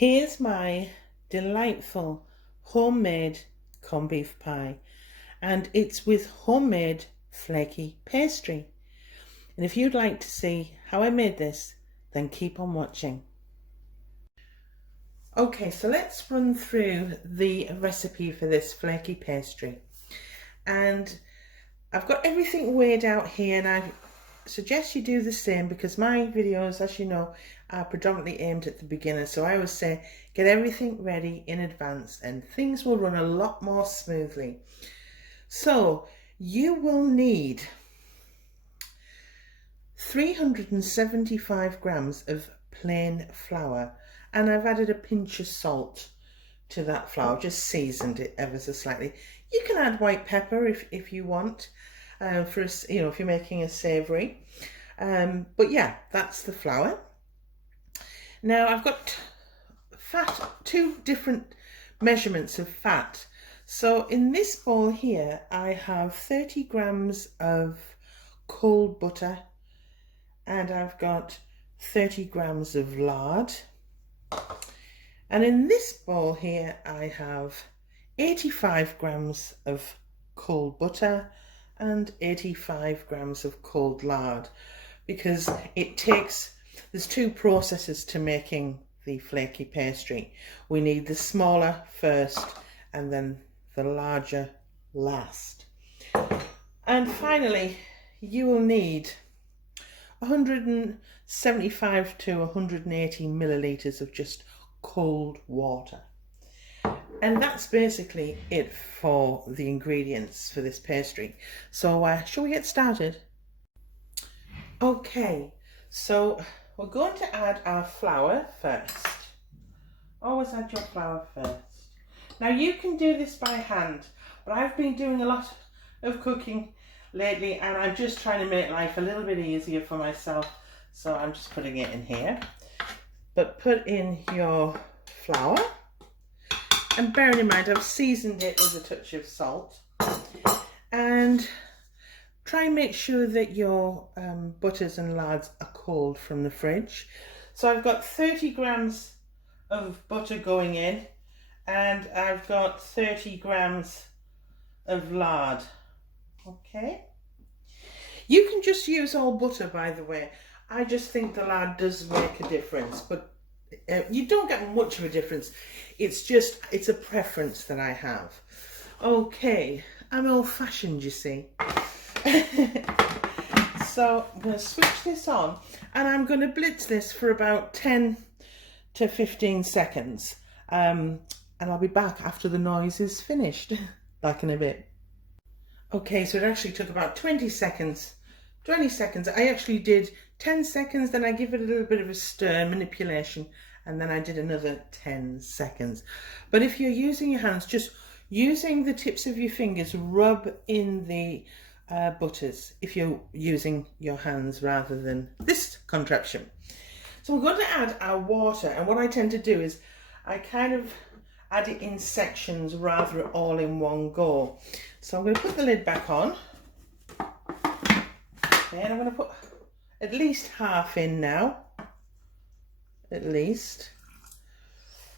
Here's my delightful homemade corned beef pie, and it's with homemade flaky pastry. And if you'd like to see how I made this, then keep on watching. Okay, so let's run through the recipe for this flaky pastry. And I've got everything weighed out here, and I suggest you do the same because my videos, as you know, are predominantly aimed at the beginner. So I always say get everything ready in advance and things will run a lot more smoothly. So you will need 375 grams of plain flour, and I've added a pinch of salt to that flour, just seasoned it ever so slightly. You can add white pepper if you want, for if you're making a savoury. But yeah, that's the flour. Now I've got fat, two different measurements of fat. So in this bowl here, I have 30 grams of cold butter, and I've got 30 grams of lard. And in this bowl here, I have 85 grams of cold butter and 85 grams of cold lard, because there's two processes to making the flaky pastry. We need the smaller first and then the larger last. And finally, you will need 175 to 180 milliliters of just cold water. And that's basically it for the ingredients for this pastry. So shall we get started? Okay, so we're going to add our flour first. Always add your flour first. Now you can do this by hand, but I've been doing a lot of cooking lately and I'm just trying to make life a little bit easier for myself. So I'm just putting it in here. But put in your flour, and bearing in mind I've seasoned it with a touch of salt, and try and make sure that your butters and lards are cold from the fridge. So I've got 30 grams of butter going in, and I've got 30 grams of lard. Okay, you can just use all butter, by the way. I just think the lard does make a difference, but you don't get much of a difference. It's a preference that I have. Okay, I'm old-fashioned, you see. So I'm going to switch this on, and I'm going to blitz this for about 10 to 15 seconds. And I'll be back after the noise is finished, back in a bit. Okay, so it actually took about 20 seconds. I actually did 10 seconds, then I give it a little bit of a stir, manipulation, and then I did another 10 seconds. But if you're using your hands, just using the tips of your fingers, rub in the butters if you're using your hands rather than this contraption. So we're going to add our water, and what I tend to do is I kind of add it in sections rather than all in one go. So I'm going to put the lid back on. And I'm going to put at least half in now, at least,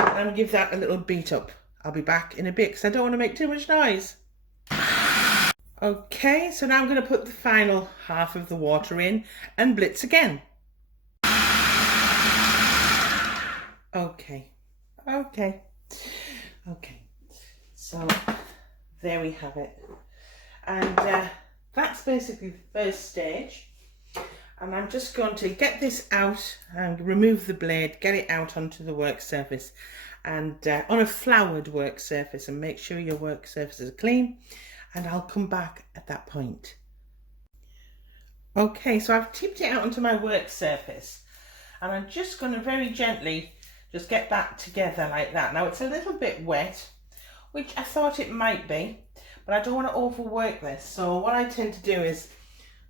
and give that a little beat up. I'll be back in a bit because I don't want to make too much noise. Okay, so now I'm going to put the final half of the water in and blitz again. Okay, so there we have it. And that's basically the first stage, and I'm just going to get this out and remove the blade, get it out onto the work surface, and on a floured work surface, and make sure your work surfaces are clean, and I'll come back at that point. Okay, so I've tipped it out onto my work surface, and I'm just going to very gently just get that together like that. Now it's a little bit wet, which I thought it might be, but I don't want to overwork this. So what I tend to do is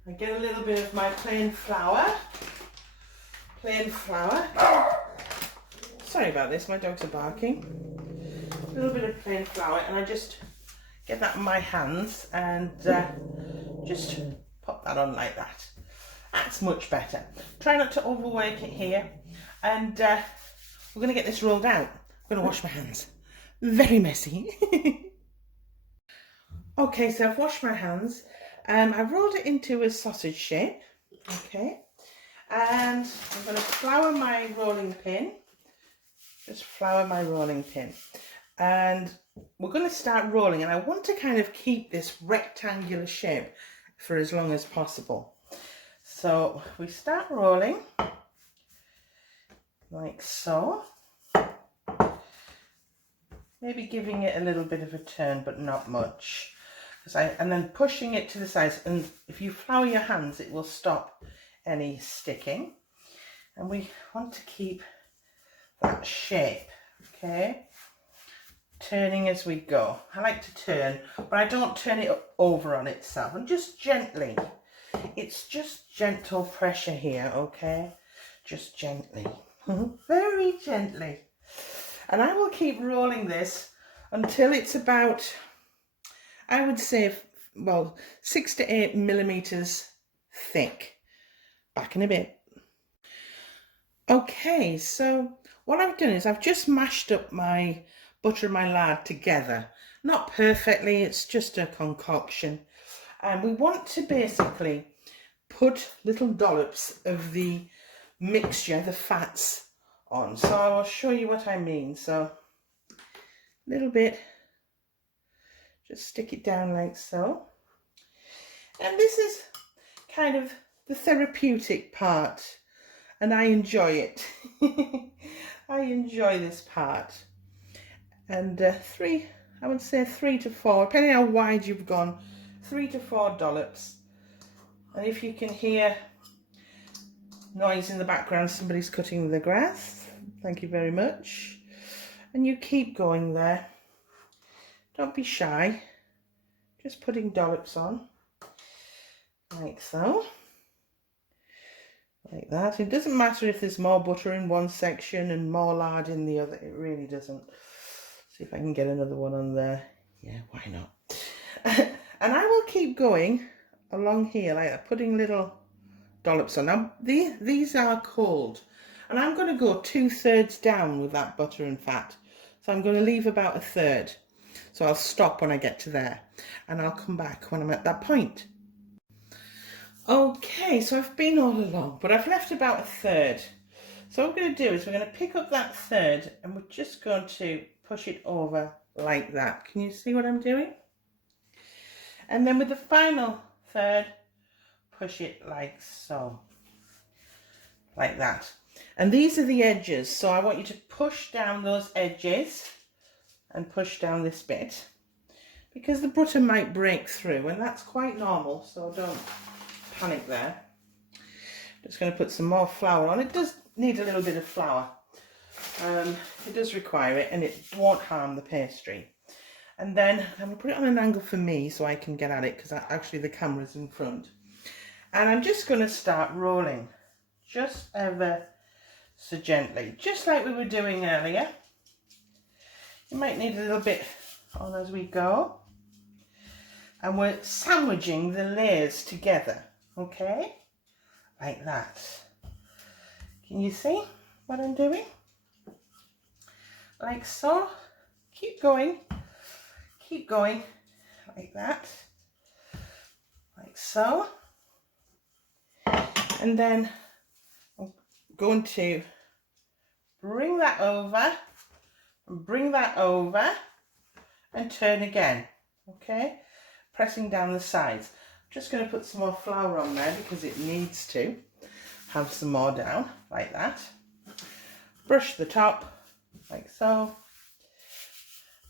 I get a little bit of my plain flour. Sorry about this, my dogs are barking. A little bit of plain flour, and I just get that in my hands and just pop that on like that. That's much better. Try not to overwork it here. And we're going to get this rolled out. I'm going to wash my hands. Very messy. Okay, so I've washed my hands. I've rolled it into a sausage shape. Okay. And I'm going to flour my rolling pin. Just flour my rolling pin. And we're going to start rolling. And I want to kind of keep this rectangular shape for as long as possible. So we start rolling like so. Maybe giving it a little bit of a turn, but not much. And then pushing it to the sides. And if you flour your hands, it will stop any sticking. And we want to keep that shape, okay? Turning as we go. I like to turn, but I don't turn it over on itself. And just gently. It's just gentle pressure here, okay? Just gently. Very gently. And I will keep rolling this until it's about, I would say, well, 6 to 8 millimeters thick. Back in a bit. Okay, so what I've done is I've just mashed up my butter and my lard together. Not perfectly, it's just a concoction. And we want to basically put little dollops of the mixture, the fats, on. So I will show you what I mean. So a little bit, just stick it down like so. And this is kind of the therapeutic part, and I enjoy it. I enjoy this part. And I would say 3 to 4, depending how wide you've gone, 3 to 4 dollops. And if you can hear noise in the background, somebody's cutting the grass. Thank you very much. And you keep going there. Don't be shy. Just putting dollops on. Like so. Like that. It doesn't matter if there's more butter in one section and more lard in the other. It really doesn't. See if I can get another one on there. Yeah, why not? And I will keep going along here like that, putting little dollops on. Now, these are cold. And I'm going to go 2/3 down with that butter and fat. So I'm going to leave about 1/3. So I'll stop when I get to there. And I'll come back when I'm at that point. Okay, so I've been all along, but I've left about 1/3. So what we're going to do is we're going to pick up that 1/3 and we're just going to push it over like that. Can you see what I'm doing? And then with the final 1/3, push it like so. Like that. And these are the edges, so I want you to push down those edges and push down this bit, because the butter might break through, and that's quite normal, so don't panic there. Just going to put some more flour on. It does need a little bit of flour. It does require it, and it won't harm the pastry. And then I'm going to put it on an angle for me so I can get at it, because actually the camera's in front. And I'm just going to start rolling, just ever so gently, just like we were doing earlier. You might need a little bit on as we go. And we're sandwiching the layers together, okay? Like that. Can you see what I'm doing? Like so. Keep going, like that, like so. And then I'm going to bring that over, and bring that over, and turn again, okay? Pressing down the sides. I'm just going to put some more flour on there because it needs to have some more down, like that. Brush the top, like so,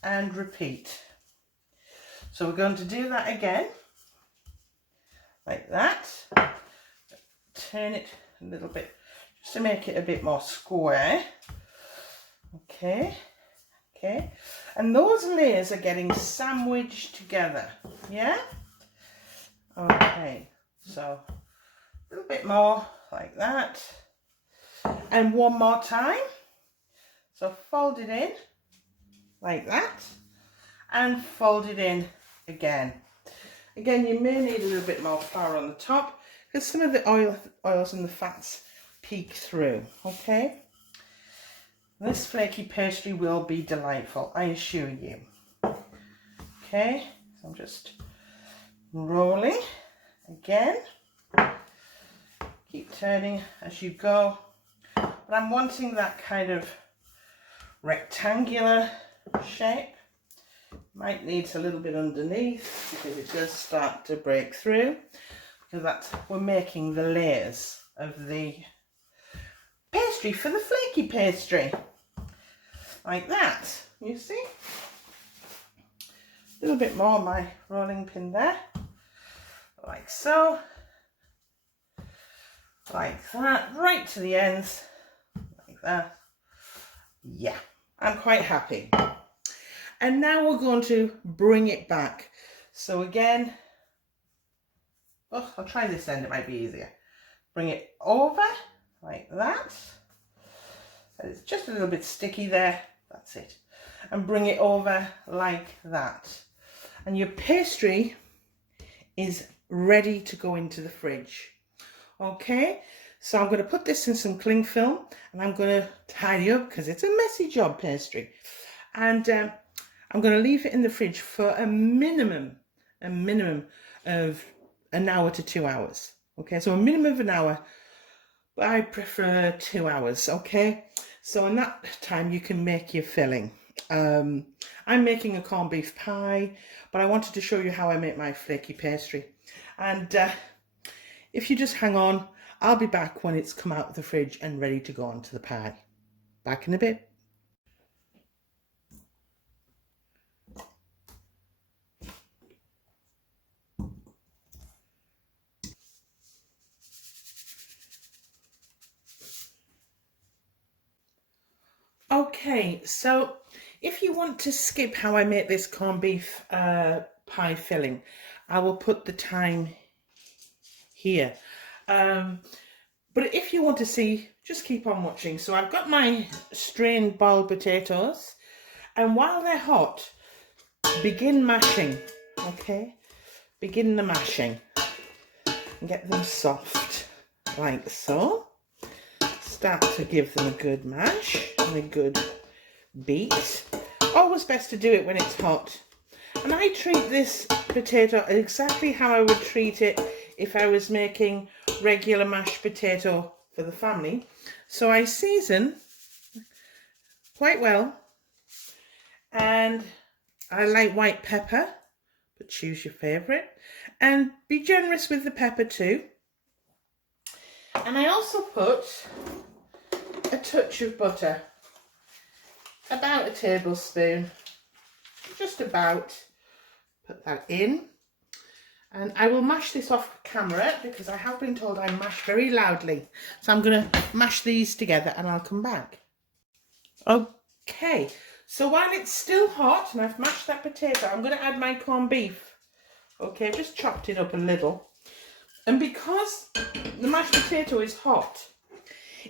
and repeat. So we're going to do that again, like that. Turn it a little bit, just to make it a bit more square. Okay, okay. And those layers are getting sandwiched together, yeah? Okay, so a little bit more, like that. And one more time. So fold it in, like that. And fold it in again. Again, you may need a little bit more flour on the top, because some of the oils and the fats peek through, okay? This flaky pastry will be delightful, I assure you. Okay, so I'm just rolling again. Keep turning as you go. But I'm wanting that kind of rectangular shape. Might need a little bit underneath because it does start to break through. Because we're making the layers of the pastry for the flaky pastry. Like that, you see? A little bit more on my rolling pin there. Like so. Like that, right to the ends. Like that. Yeah, I'm quite happy. And now we're going to bring it back. So again, oh, I'll try this end, it might be easier. Bring it over like that. It's just a little bit sticky there, that's it. And bring it over like that. And your pastry is ready to go into the fridge. Okay, so I'm going to put this in some cling film and I'm going to tidy up because it's a messy job, pastry. And I'm going to leave it in the fridge for a minimum of an hour to 2 hours. Okay, so a minimum of an hour, but I prefer 2 hours. Okay, so in that time you can make your filling. I'm making a corned beef pie, but I wanted to show you how I make my flaky pastry. And if you just hang on, I'll be back when it's come out of the fridge and ready to go onto the pie. Back in a bit. Okay, so if you want to skip how I make this corned beef pie filling, I will put the time here. But if you want to see, just keep on watching. So I've got my strained boiled potatoes, and while they're hot, begin mashing, okay? Begin the mashing and get them soft, like so. Start to give them a good mash and a good beat. Always best to do it when it's hot. And I treat this potato exactly how I would treat it if I was making regular mashed potato for the family. So I season quite well, and I like white pepper, but choose your favourite, and be generous with the pepper too. And I also put a touch of butter, about a tablespoon, just about. Put that in, and I will mash this off camera because I have been told I mash very loudly. So I'm going to mash these together and I'll come back. Okay, so while it's still hot and I've mashed that potato, I'm going to add my corned beef. Okay, I've just chopped it up a little. And because the mashed potato is hot,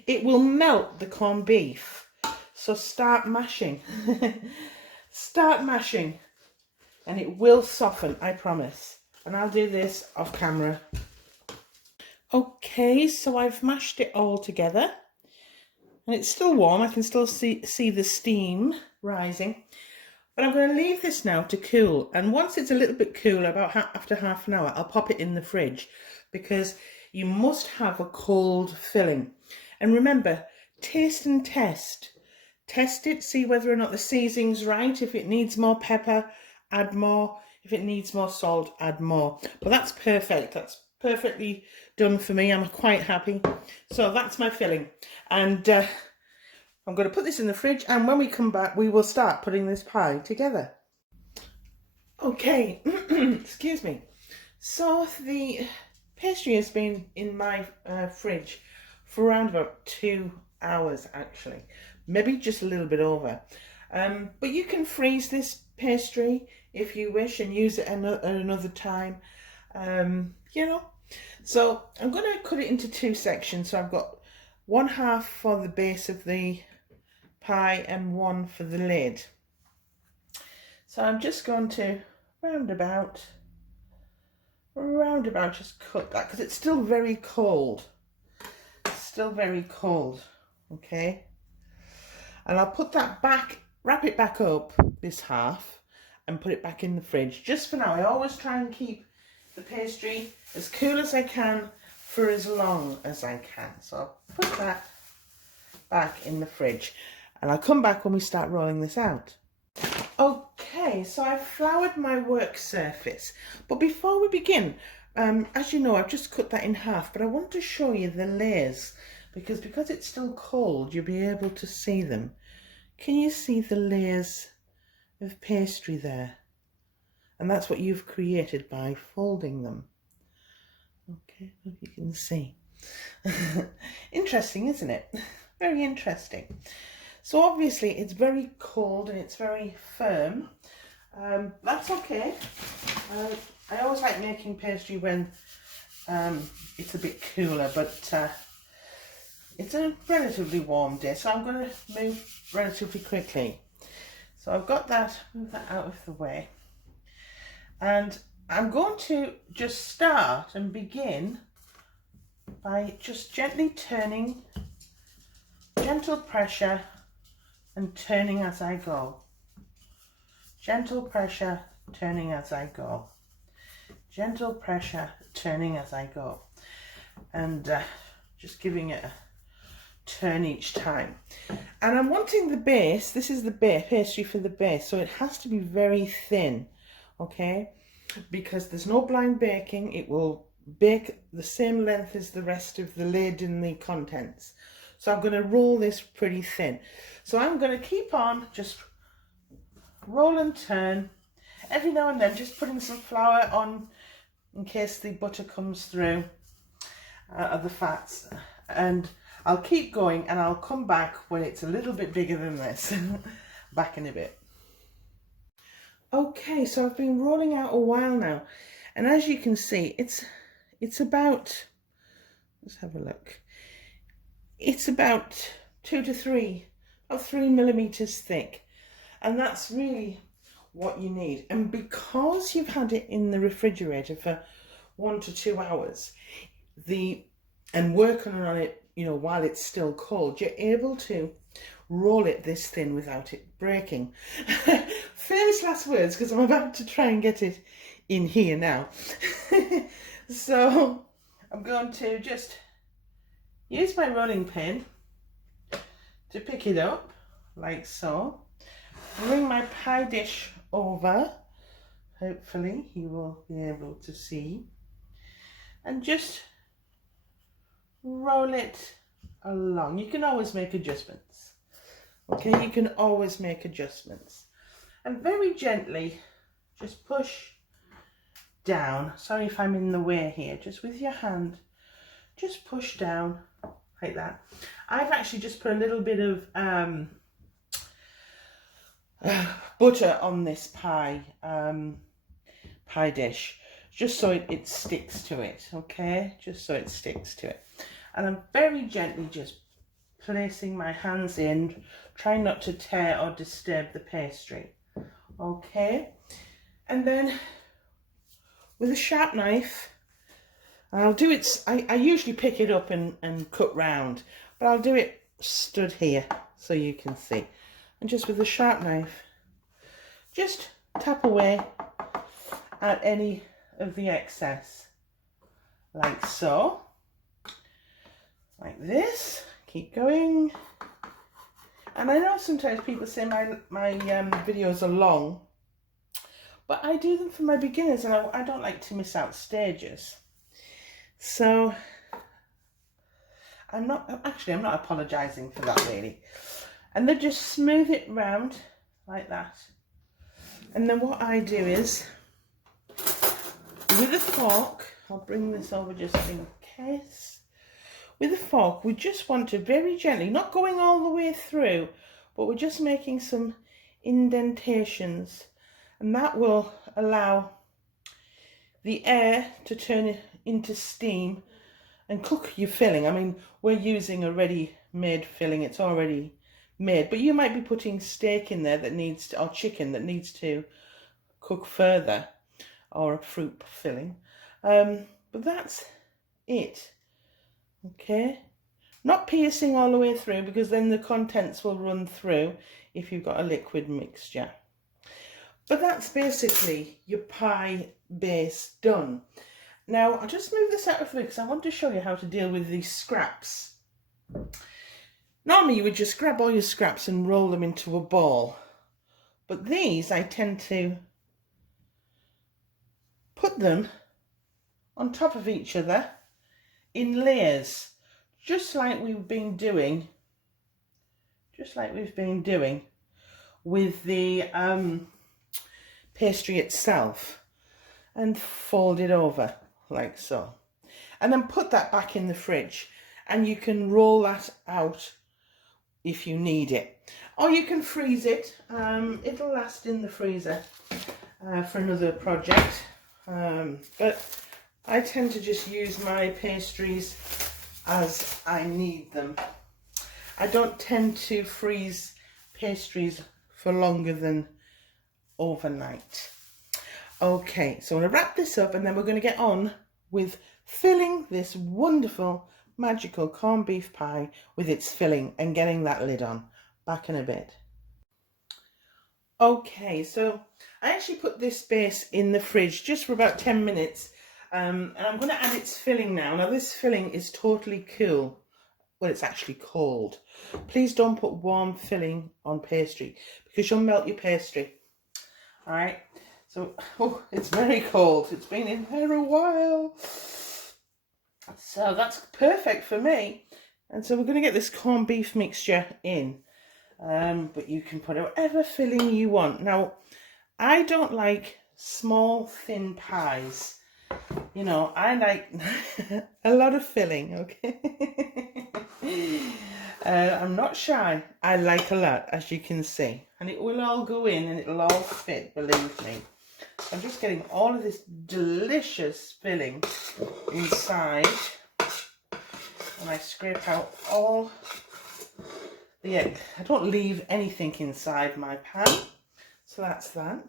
it will melt the corned beef. So start mashing. Start mashing. And it will soften, I promise. And I'll do this off camera. Okay, so I've mashed it all together. And it's still warm. I can still see the steam rising. But I'm going to leave this now to cool. And once it's a little bit cooler, about after half an hour, I'll pop it in the fridge. Because you must have a cold filling. And remember, taste and test. Test it, see whether or not the seasoning's right. If it needs more pepper, add more. If it needs more salt, add more. But that's perfect. That's perfectly done for me. I'm quite happy. So that's my filling. And I'm going to put this in the fridge. And when we come back, we will start putting this pie together. Okay. Excuse me. So the pastry has been in my fridge for around about 2 hours, actually. Maybe just a little bit over. But you can freeze this pastry if you wish and use it at another time, you know. So I'm going to cut it into 2 sections. So I've got 1/2 for the base of the pie and 1 for the lid. So I'm just going to roundabout just cut that because it's still very cold. It's still very cold, okay. And I'll put that back, wrap it back up, this half, and put it back in the fridge. Just for now, I always try and keep the pastry as cool as I can for as long as I can. So I'll put that back in the fridge. And I'll come back when we start rolling this out. Okay, so I've floured my work surface. But before we begin, as you know, I've just cut that in half, but I want to show you the layers because it's still cold, you'll be able to see them. Can you see the layers of pastry there? And that's what you've created by folding them. Okay, hope you can see. Interesting, isn't it? Very interesting. So obviously it's very cold and it's very firm. That's okay. I always like making pastry when it's a bit cooler, but it's a relatively warm day, so I'm going to move relatively quickly. So I've got that, move that out of the way. And I'm going to just start and begin by just gently turning, gentle pressure and turning as I go. Gentle pressure, turning as I go. Gentle pressure, turning as I go. And just giving it a turn each time. And I'm wanting the base, this is the base, pastry for the base, so it has to be very thin, okay? Because there's no blind baking, it will bake the same length as the rest of the lid and the contents. So I'm going to roll this pretty thin. So I'm going to keep on just roll and turn. Every now and then just putting some flour on in case the butter comes through of the fats. And I'll keep going and I'll come back when it's a little bit bigger than this. Back in a bit. Okay, so I've been rolling out a while now. And as you can see, it's about, let's have a look. It's about 2 to 3, about 3 millimeters thick. And that's really what you need. And because you've had it in the refrigerator for 1 to 2 hours, and working on it, you know, while it's still cold, you're able to roll it this thin without it breaking. Famous last words, because I'm about to try and get it in here now. So I'm going to just use my rolling pin to pick it up like so. Bring my pie dish over, hopefully you will be able to see, and just roll it along. You can always make adjustments, okay? You can always make adjustments. And very gently just push down. Sorry if I'm in the way here, just with your hand, just push down like that. I've actually just put a little bit of butter on this pie dish, just so it sticks to it, okay? Just so it sticks to it. And I'm very gently just placing my hands in, trying not to tear or disturb the pastry, okay? And then with a sharp knife, I'll do it, I usually pick it up and cut round, but I'll do it stood here so you can see. And just with a sharp knife, just tap away at any of the excess, like so, like this. Keep going. And I know sometimes people say my videos are long, but I do them for my beginners, and I don't like to miss out stages. So I'm not apologising for that really. And then just smooth it round like that. And then what I do is, with a fork, I'll bring this over just in case. With a fork, we just want to very gently, not going all the way through, but we're just making some indentations. And that will allow the air to turn into steam and cook your filling. I mean, we're using a ready-made filling, it's already made, but you might be putting steak in there that needs to, or chicken that needs to cook further, or a fruit filling. But that's it, okay? Not piercing all the way through, because then the contents will run through if you've got a liquid mixture. But that's basically your pie base done. Now, I'll just move this out of the way because I want to show you how to deal with these scraps. Normally you would just grab all your scraps and roll them into a ball. But these, I tend to put them on top of each other in layers, just like we've been doing with the pastry itself, and fold it over like so, and then put that back in the fridge, and you can roll that out if you need it, or you can freeze it. It'll last in the freezer for another project, but I tend to just use my pastries as I need them. I don't tend to freeze pastries for longer than overnight. Okay, so I'm going to wrap this up, and then we're going to get on with filling this wonderful magical corned beef pie with its filling and getting that lid on. Back in a bit. Okay, so I actually put this base in the fridge just for about 10 minutes, and I'm going to add its filling now. Now this filling is totally cool. Well, it's actually cold. Please don't put warm filling on pastry because you'll melt your pastry. All right, so, oh, it's very cold. It's been in there a while. So that's perfect for me. And so we're going to get this corned beef mixture in. But you can put whatever filling you want. Now, I don't like small, thin pies. You know, I like a lot of filling, okay? I'm not shy. I like a lot, as you can see. And it will all go in and it'll all fit, believe me. So I'm just getting all of this delicious filling inside. And I scrape out all the egg. I don't leave anything inside my pan. So that's that.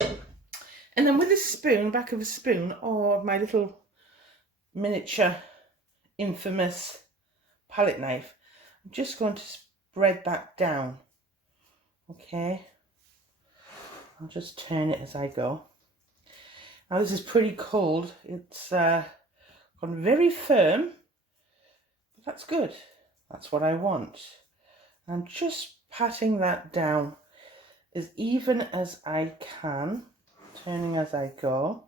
And then with a spoon, back of a spoon, or my little miniature infamous palette knife, I'm just going to spread that down. Okay. I'll just turn it as I go. Now this is pretty cold. It's gone very firm, but that's good. That's what I want. I'm just patting that down as even as I can, turning as I go,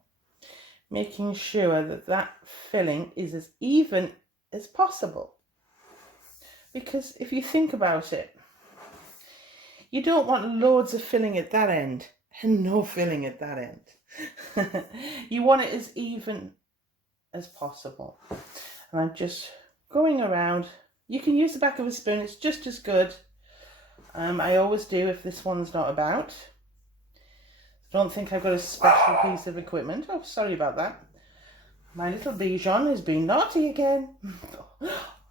making sure that that filling is as even as possible. Because if you think about it, you don't want loads of filling at that end and no filling at that end. You want it as even as possible. And I'm just going around. You can use the back of a spoon, it's just as good. I always do if this one's not about. Don't think I've got a special piece of equipment. Oh, sorry about that. My little Bichon has been naughty again.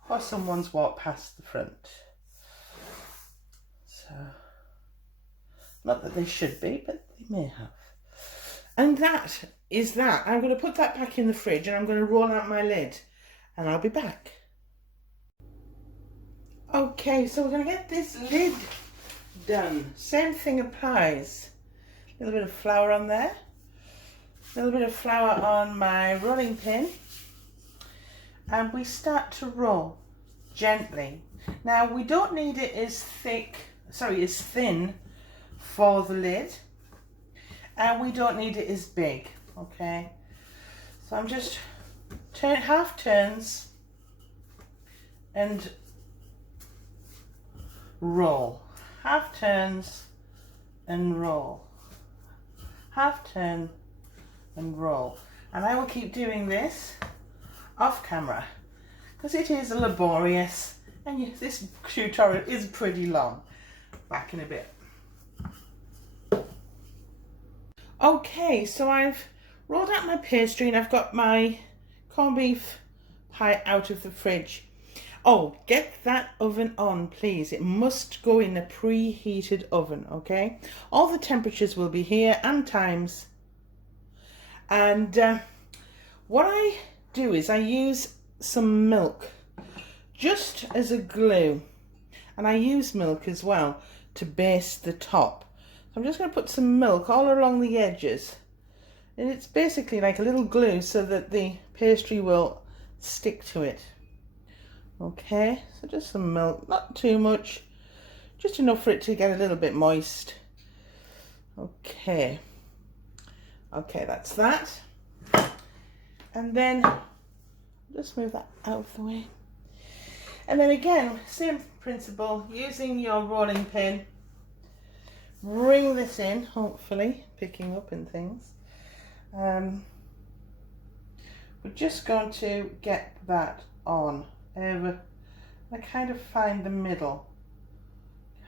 Or someone's walked past the front. So, not that they should be, but they may have. And that is that. I'm going to put that back in the fridge and I'm going to roll out my lid and I'll be back. Okay, so we're going to get this lid done. Same thing applies. A little bit of flour on there. A little bit of flour on my rolling pin. And we start to roll gently. Now we don't need it as thin for the lid. And we don't need it as big, okay? So I'm just half turns and roll. Half turns and roll. Half turn and roll. And I will keep doing this off camera because it is laborious and this tutorial is pretty long. Back in a bit. Okay, so I've rolled out my pastry and I've got my corned beef pie out of the fridge. Oh, get that oven on, please. It must go in a preheated oven, okay? All the temperatures will be here and times. And what I do is I use some milk just as a glue. And I use milk as well to baste the top. So I'm just going to put some milk all along the edges. And it's basically like a little glue so that the pastry will stick to it. Okay, so just some milk, not too much, just enough for it to get a little bit moist. Okay, that's that. And then just move that out of the way. And then again, same principle, using your rolling pin, bring this in, hopefully picking up in things. We're just going to get that on. I kind of find the middle,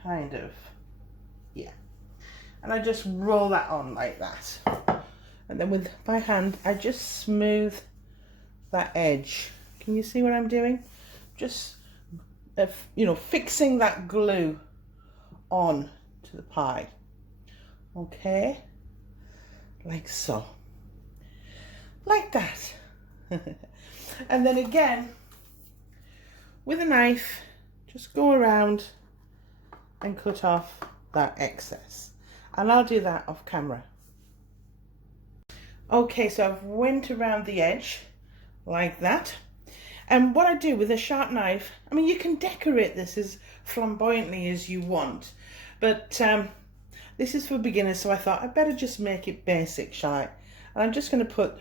kind of, yeah. And I just roll that on like that. And then with my hand, I just smooth that edge. Can you see what I'm doing? Just, you know, fixing that glue on to the pie. Okay, like so. Like that. And then again, with a knife, just go around and cut off that excess. And I'll do that off camera. Okay, so I've went around the edge like that. And what I do with a sharp knife, I mean, you can decorate this as flamboyantly as you want, but this is for beginners, so I thought I'd better just make it basic, shall I? And I'm just going to put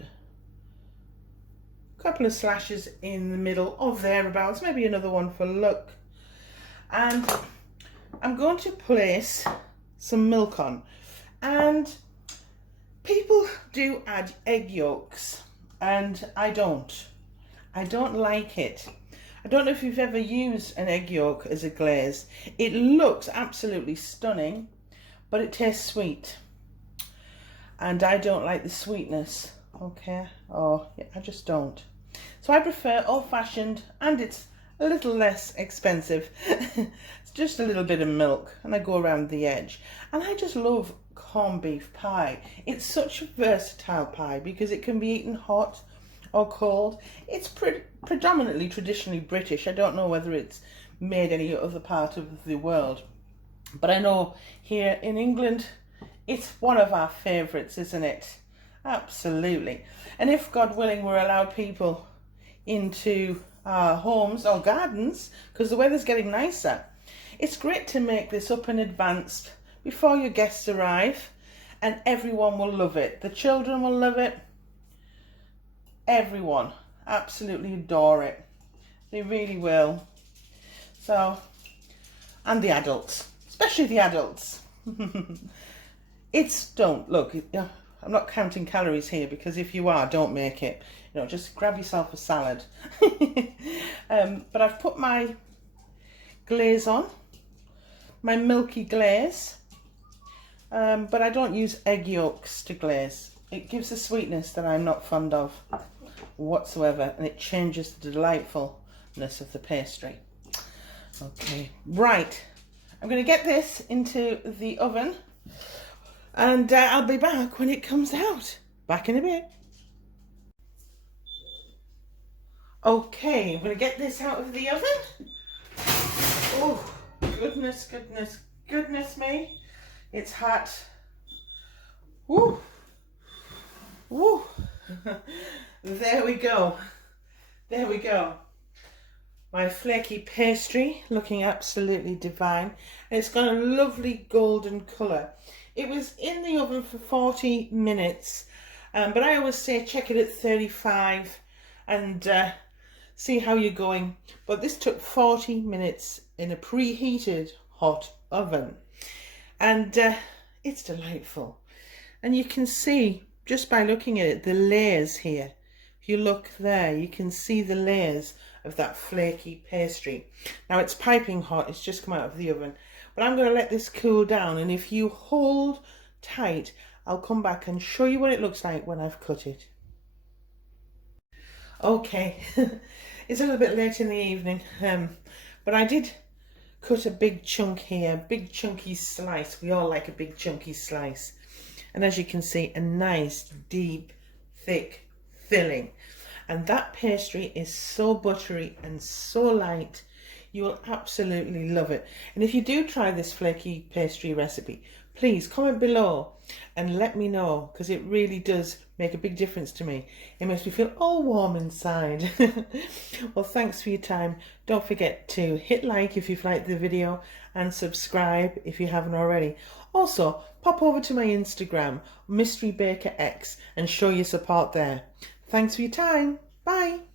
a couple of slashes in the middle of thereabouts, maybe another one for luck. And I'm going to place some milk on. And people do add egg yolks, and I don't. I don't like it. I don't know if you've ever used an egg yolk as a glaze. It looks absolutely stunning, but it tastes sweet. And I don't like the sweetness, okay? Oh, yeah, I just don't. So I prefer old-fashioned, and it's a little less expensive. It's just a little bit of milk, and I go around the edge. And I just love corned beef pie. It's such a versatile pie because it can be eaten hot or cold. It's predominantly traditionally British. I don't know whether it's made any other part of the world, but I know here in England it's one of our favourites, isn't it? Absolutely. And if, God willing, we're allowed people into our homes or gardens, because the weather's getting nicer, it's great to make this up in advance before your guests arrive, and everyone will love it. The children will love it. Everyone absolutely adore it. They really will. So, and the adults, especially the adults. Don't look, I'm not counting calories here, because if you are, don't make it. You know, just grab yourself a salad. But I've put my glaze on, my milky glaze. But I don't use egg yolks to glaze. It gives a sweetness that I'm not fond of whatsoever, and it changes the delightfulness of the pastry. Okay, right. I'm going to get this into the oven, and I'll be back when it comes out. Back in a bit. Okay, I'm going to get this out of the oven. Oh, goodness, goodness, goodness me. It's hot. Woo. Woo. There we go. There we go. My flaky pastry looking absolutely divine. And it's got a lovely golden colour. It was in the oven for 40 minutes. But I always say check it at 35 and see how you're going. But this took 40 minutes in a preheated hot oven. And it's delightful. And you can see, just by looking at it, the layers here. If you look there, you can see the layers of that flaky pastry. Now it's piping hot, it's just come out of the oven. But I'm going to let this cool down, and if you hold tight, I'll come back and show you what it looks like when I've cut it. Okay, it's a little bit late in the evening, but I did cut a big chunk here, big chunky slice. We all like a big chunky slice. And as you can see, a nice, deep, thick filling. And that pastry is so buttery and so light. You will absolutely love it. And if you do try this flaky pastry recipe, please comment below and let me know, because it really does make a big difference to me. It makes me feel all warm inside. Well, thanks for your time. Don't forget to hit like if you've liked the video and subscribe if you haven't already. Also, pop over to my Instagram, Mystery Baker X, and show your support there. Thanks for your time. Bye.